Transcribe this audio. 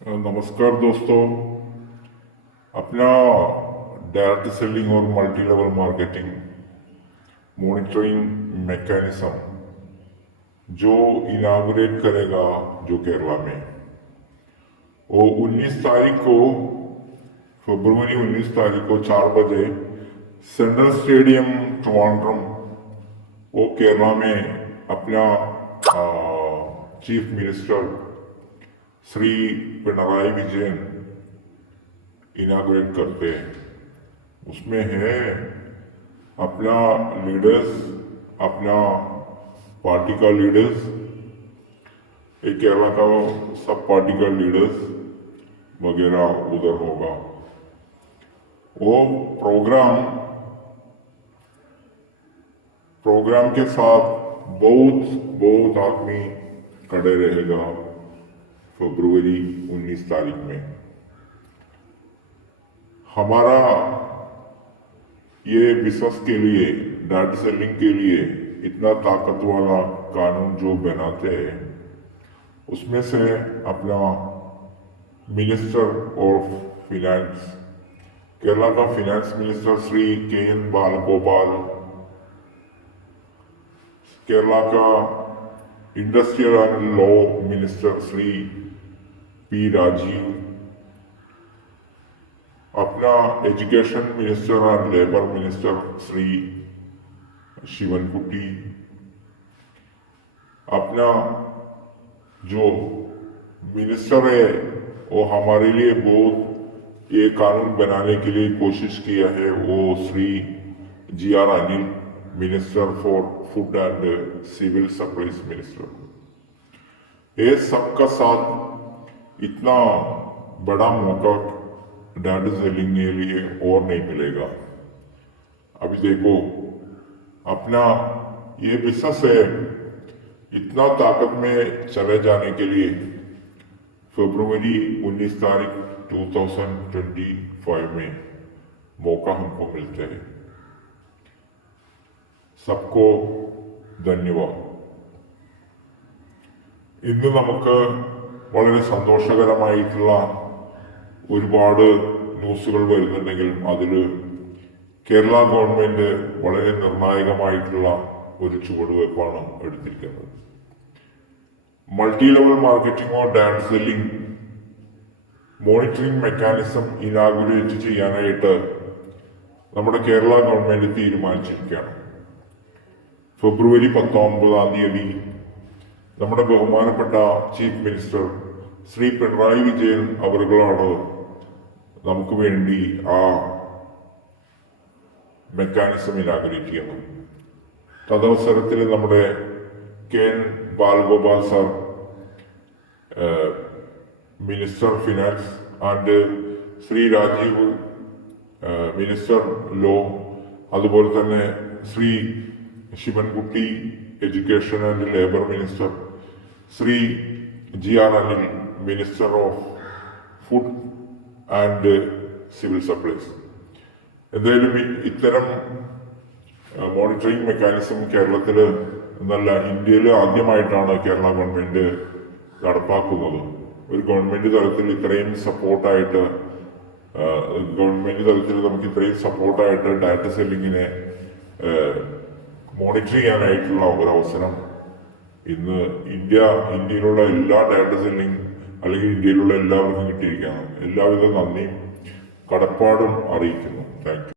नमस्कार दोस्तों। अपना डायरेक्ट सेलिंग और multi level marketing monitoring mechanism जो इनाग्रेट करेगा जो केरला में, वो 19 तारीख को, फरवरी 19 तारीख को 4 बजे सेंट्रल स्टेडियम ट्रिवांड्रम, वो केरला में अपना चीफ मिनिस्टर श्री पिनराई विजयन इनाग्रेट करते हैं। उसमें है अपना लीडर्स, अपना पार्टी का लीडर्स, एक केरला का सब पार्टी का लीडर्स वगैरह उधर होगा। वो प्रोग्राम के साथ बहुत बहुत आदमी खड़े रहेगा फरवरी 19 तारीख में। हमारा ये बिजनेस के लिए, डाटा सेलिंग के लिए इतना ताकत वाला कानून जो बनाते हैं, उसमें से अपना मिनिस्टर ऑफ फिनेंस, केरला का finance minister Shri K N. Balagopal, Kerala का industrial and law minister Shri P Rajeev, अपना education minister and labour minister Shri Sivankutty, अपना जो मिनिस्टर है वो हमारे लिए बहुत ये कानून बनाने के लिए कोशिश किया है, वो Shri G R. Anil, minister for food and civil supplies minister. ये सबका साथ इतना बड़ा मौका डाटा सेलिंग के लिए और नहीं मिलेगा। अभी देखो, अपना ये बिजनेस है, इतना ताकत में चले जाने के लिए फरवरी 19 तारीख 2025 में मौका हमको मिलता है। सबको ധന്യവാദം। ഇന്ന് നമുക്ക് വളരെ സന്തോഷകരമായിട്ടുള്ള ഒരുപാട് ന്യൂസുകൾ വരുന്നുണ്ടെങ്കിലും അതിൽ കേരള ഗവൺമെന്റ് വളരെ നിർണായകമായിട്ടുള്ള ഒരു ചുവടുവയ്പ്പാണ് എടുത്തിരിക്കുന്നത്. Multi level marketing or data selling monitoring mechanism inaugurate ചെയ്യാനായിട്ട് നമ്മുടെ കേരള ഗവൺമെന്റ് തീരുമാനിച്ചിരിക്കുകയാണ്. ഫെബ്രുവരി 19 തീയതി നമ്മുടെ ബഹുമാനപ്പെട്ട ചീഫ് മിനിസ്റ്റർ ശ്രീ പിണറായി വിജയൻ അവരുകളാണ് നമുക്ക് വേണ്ടി ആ മെക്കാനിസം ഇനാഗുറേറ്റ് ചെയ്യുന്നത്. തദവസരത്തിൽ നമ്മുടെ K N. Balagopal sir, minister finance, and Shri Rajeev, minister law, അതുപോലെ തന്നെ Shri Sivankutty, education and labour minister, Shri G R. Anil, minister of food and civil supplies. എന്തായാലും ഇത്തരം മോണിറ്ററിംഗ് മെക്കാനിസം കേരളത്തിൽ എന്നല്ല, ഇന്ത്യയിൽ ആദ്യമായിട്ടാണ് കേരള ഗവൺമെന്റ് നടപ്പാക്കുന്നത്. ഒരു ഗവൺമെന്റ് തലത്തിൽ ഇത്രയും സപ്പോർട്ടായിട്ട്, നമുക്ക് ഇത്രയും സപ്പോർട്ടായിട്ട് ഡാറ്റ സെല്ലിങ്ങിനെ മോണിറ്റർ ചെയ്യാനായിട്ടുള്ള ഒരു അവസരം ഇന്ന് ഇന്ത്യയിലുള്ള എല്ലാ ഡാറ്റ സെല്ലിംഗ് അല്ലെങ്കിൽ ഇന്ത്യയിലുള്ള എല്ലാവർക്കും കിട്ടിയിരിക്കുകയാണ്. എല്ലാവിധ നന്ദിയും കടപ്പാടും അറിയിക്കുന്നു. Thank you.